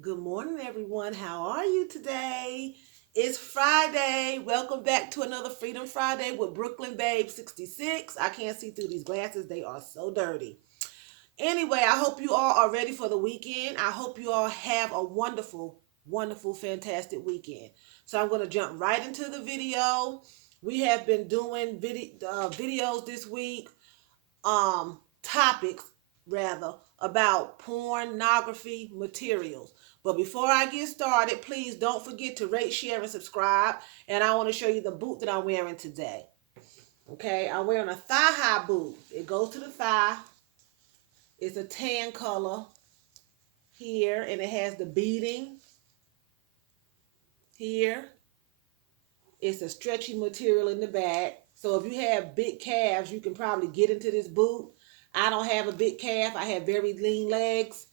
Good morning, everyone. How are you today? It's Friday. Welcome back to another Freedom Friday with Brooklyn Babe 66. I can't see through these glasses, they are so dirty. Anyway, I hope you all are ready for the weekend. I hope you all have a wonderful, fantastic weekend. So I'm going to jump right into the video. We have been doing videos this week, topics rather, about pornography materials. But before I get started, please don't forget to rate, share, and subscribe. And I want to show you the boot that I'm wearing today. Okay, I'm wearing a thigh-high boot. It goes to the thigh. It's a tan color here, and it has the beading here. It's a stretchy material in the back. So if you have big calves, you can probably get into this boot. I don't have a big calf. I have very lean legs.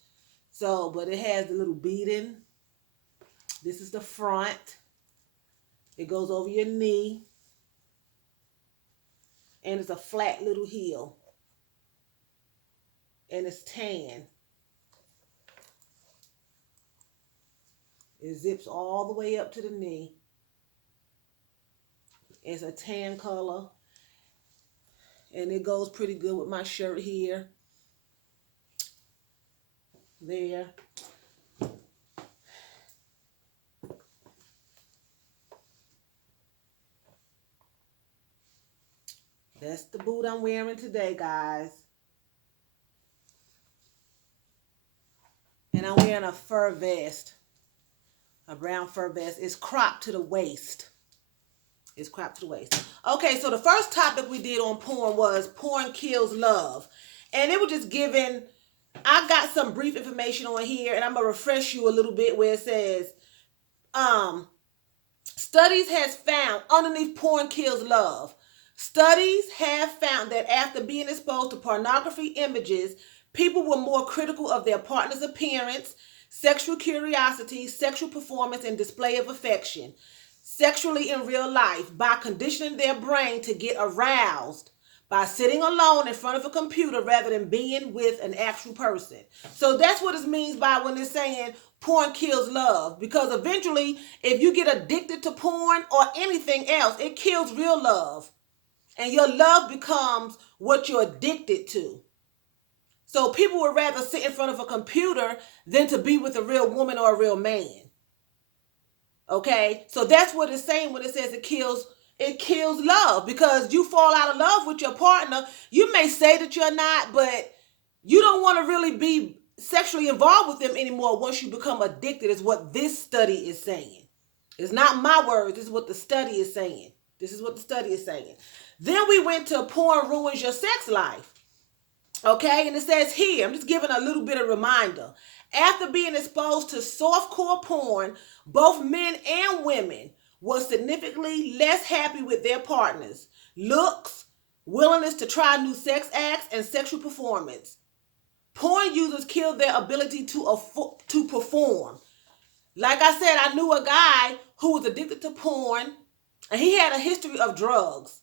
So, but it has the little beading. This is the front. It goes over your knee. And it's a flat little heel. And it's tan. It zips all the way up to the knee. It's a tan color. And it goes pretty good with my shirt here. There. That's the boot I'm wearing today, guys. And I'm wearing a fur vest. A brown fur vest. It's cropped to the waist. It's cropped to the waist. Okay, so the first topic we did on porn was porn kills love. And it was just giving, I got some brief information on here, and I'm going to refresh you a little bit where it says, studies has found underneath porn kills love. Studies have found that after being exposed to pornography images, people were more critical of their partner's appearance, sexual curiosity, sexual performance, and display of affection sexually in real life by conditioning their brain to get aroused by sitting alone in front of a computer rather than being with an actual person. So that's what it means by when it's saying porn kills love. Because eventually, if you get addicted to porn or anything else, it kills real love. And your love becomes what you're addicted to. So people would rather sit in front of a computer than to be with a real woman or a real man. Okay? So that's what it's saying when it says it kills love, because you fall out of love with your partner. You may say that you're not, but you don't want to really be sexually involved with them anymore once you become addicted, is what this study is saying. It's not my words. This is what the study is saying. This is what the study is saying. Then we went to porn ruins your sex life. Okay, and it says here, I'm just giving a little bit of reminder. After being exposed to softcore porn, both men and women were significantly less happy with their partners' looks, willingness to try new sex acts, and sexual performance. Porn users killed their ability to perform. Like I said, I knew a guy who was addicted to porn, and he had a history of drugs,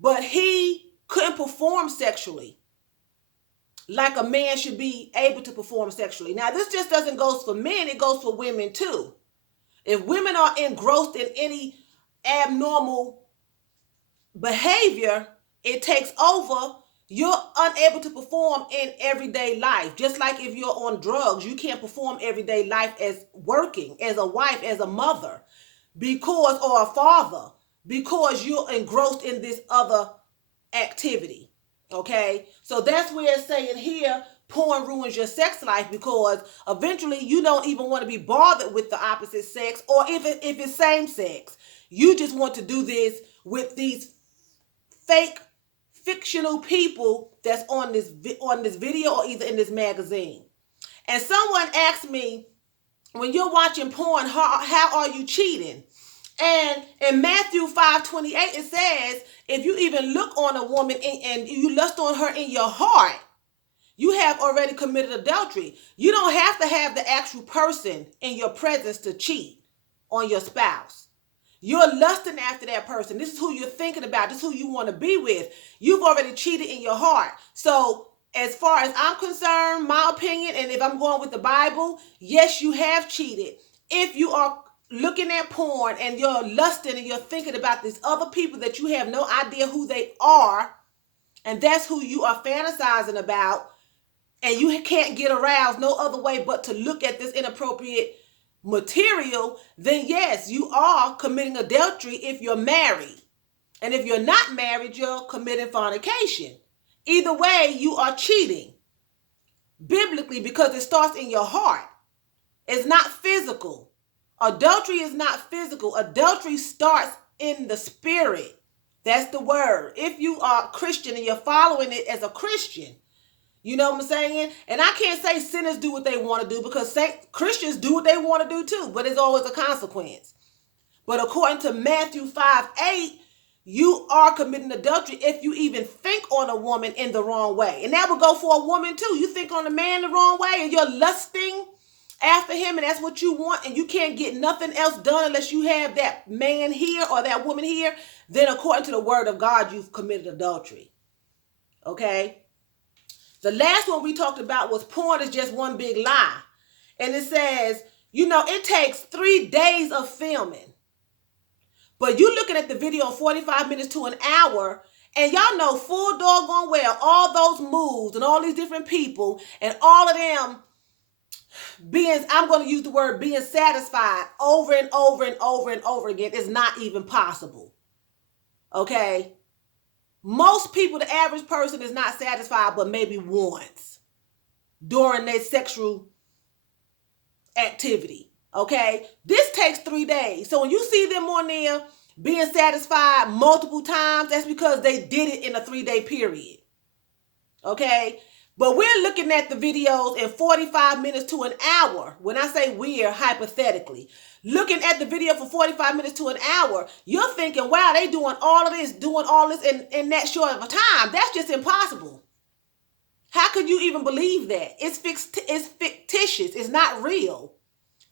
but he couldn't perform sexually like a man should be able to perform sexually. Now, this just doesn't go for men, it goes for women too. If women are engrossed in any abnormal behavior, it takes over. You're unable to perform in everyday life. Just like if you're on drugs, you can't perform everyday life as working, as a wife, as a mother, because, or a father, because you're engrossed in this other activity. Okay, so that's where it's saying here, porn ruins your sex life, because eventually you don't even want to be bothered with the opposite sex, or if it's same sex. You just want to do this with these fake, fictional people that's on this video or either in this magazine. And someone asked me, when you're watching porn, how are you cheating? And in Matthew 5:28, it says, if you even look on a woman and you lust on her in your heart, you have already committed adultery. You don't have to have the actual person in your presence to cheat on your spouse. You're lusting after that person. This is who you're thinking about. This is who you want to be with. You've already cheated in your heart. So as far as I'm concerned, my opinion, and if I'm going with the Bible, yes, you have cheated. If you are looking at porn and you're lusting and you're thinking about these other people that you have no idea who they are, and that's who you are fantasizing about, and you can't get aroused no other way but to look at this inappropriate material, then yes, you are committing adultery if you're married. And if you're not married, you're committing fornication. Either way, you are cheating biblically because it starts in your heart. It's not physical. Adultery is not physical. Adultery starts in the spirit. That's the word. If you are a Christian and you're following it as a Christian, you know what I'm saying? And I can't say sinners do what they want to do, because Christians do what they want to do too, but it's always a consequence. But according to Matthew 5:8, you are committing adultery if you even think on a woman in the wrong way. And that would go for a woman too. You think on a man the wrong way and you're lusting after him and that's what you want, and you can't get nothing else done unless you have that man here or that woman here, then according to the word of God, you've committed adultery. Okay? The last one we talked about was porn is just one big lie. And it says, it takes 3 days of filming. But you looking at the video in 45 minutes to an hour, and y'all know full doggone well all those moves and all these different people and all of them I'm going to use the word being satisfied over and over and over and over again is not even possible. Okay? Most people, the average person, is not satisfied but maybe once during their sexual activity. Okay? This takes 3 days. So when you see them on there being satisfied multiple times, that's because they did it in a 3-day period. Okay? But we're looking at the videos in 45 minutes to an hour. When I say we're, hypothetically, looking at the video for 45 minutes to an hour, you're thinking, wow, they doing all this in that short of a time. That's just impossible. How could you even believe that? It's fictitious. It's not real.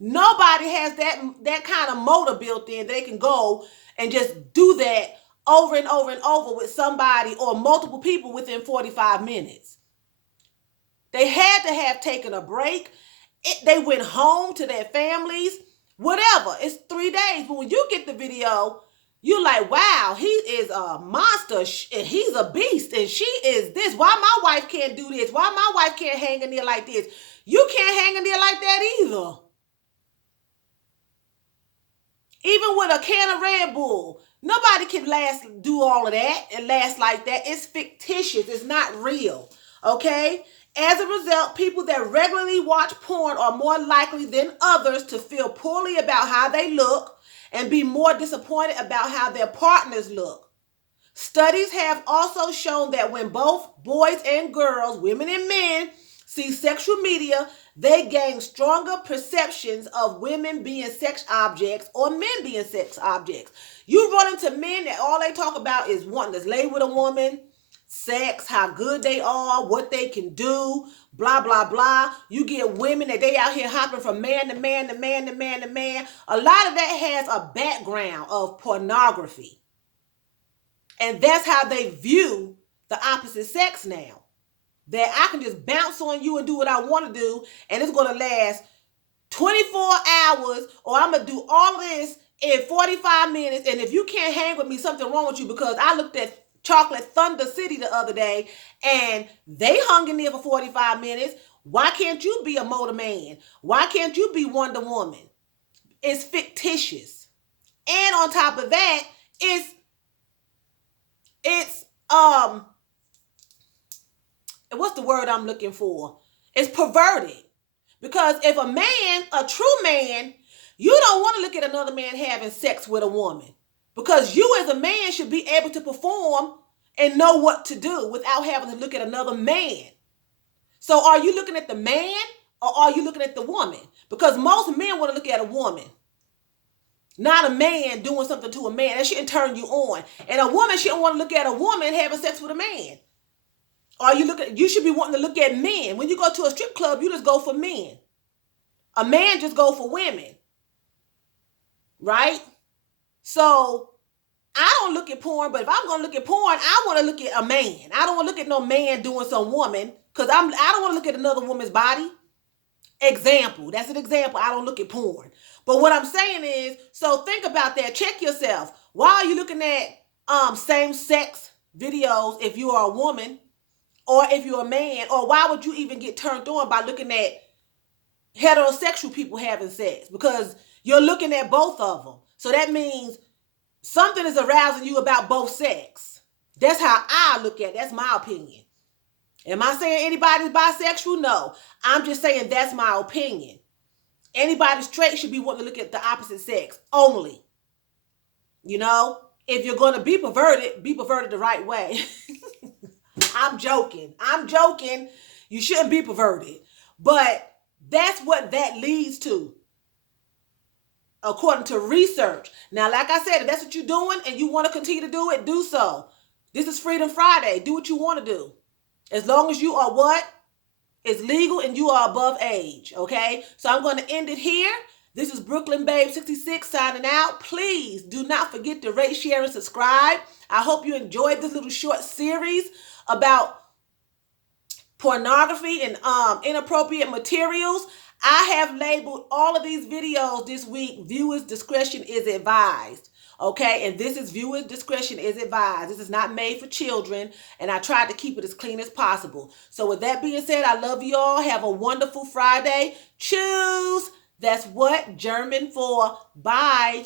Nobody has that kind of motor built in. They can go and just do that over and over and over with somebody or multiple people within 45 minutes. They had to have taken a break. They went home to their families, whatever. It's 3 days. But when you get the video, you're like, wow, he is a monster. And he's a beast. And she is this. Why my wife can't do this? Why my wife can't hang in there like this? You can't hang in there like that either. Even with a can of Red Bull, nobody can do all of that and last like that. It's fictitious. It's not real. Okay? As a result, people that regularly watch porn are more likely than others to feel poorly about how they look and be more disappointed about how their partners look. Studies have also shown that when both boys and girls, women and men, see sexual media, they gain stronger perceptions of women being sex objects or men being sex objects. You run into men that all they talk about is wanting to lay with a woman, sex, how good they are, what they can do, blah, blah, blah. You get women that they out here hopping from man to man to man to man to man. A lot of that has a background of pornography. And that's how they view the opposite sex now. That I can just bounce on you and do what I want to do, and it's going to last 24 hours, or I'm going to do all of this in 45 minutes, and if you can't hang with me, something wrong with you, because I looked at Chocolate Thunder City the other day, and they hung in there for 45 minutes. Why can't you be a motor man? Why can't you be Wonder Woman? It's fictitious. And on top of that, it's what's the word I'm looking for? It's perverted. Because if a man, a true man, you don't want to look at another man having sex with a woman. Because you as a man should be able to perform and know what to do without having to look at another man. So are you looking at the man or are you looking at the woman? Because most men want to look at a woman, not a man doing something to a man. That shouldn't turn you on. And a woman shouldn't want to look at a woman having sex with a man. Or you should be wanting to look at men. When you go to a strip club, you just go for men. A man just go for women. Right? So I don't look at porn, but if I'm going to look at porn, I want to look at a man. I don't want to look at no man doing some woman. Because I don't want to look at another woman's body. Example. That's an example. I don't look at porn. But what I'm saying is, so think about that. Check yourself. Why are you looking at same-sex videos if you are a woman or if you're a man? Or why would you even get turned on by looking at heterosexual people having sex? Because you're looking at both of them. So that means something is arousing you about both sex. That's how I look at it. That's my opinion. Am I saying anybody's bisexual? No. I'm just saying that's my opinion. Anybody straight should be wanting to look at the opposite sex only. You know? If you're going to be perverted the right way. I'm joking. You shouldn't be perverted. But that's what that leads to, according to research. Now, like I said, if that's what you're doing and you want to continue to do it, do so. This is Freedom Friday. Do what you want to do. As long as you are what? It's legal and you are above age, okay? So I'm going to end it here. This is Brooklyn Babe 66 signing out. Please do not forget to rate, share, and subscribe. I hope you enjoyed this little short series about pornography and inappropriate materials. I have labeled all of these videos this week, viewers' discretion is advised. Okay, and this is viewers' discretion is advised. This is not made for children, and I tried to keep it as clean as possible. So with that being said, I love you all. Have a wonderful Friday. Choose. That's what German for bye.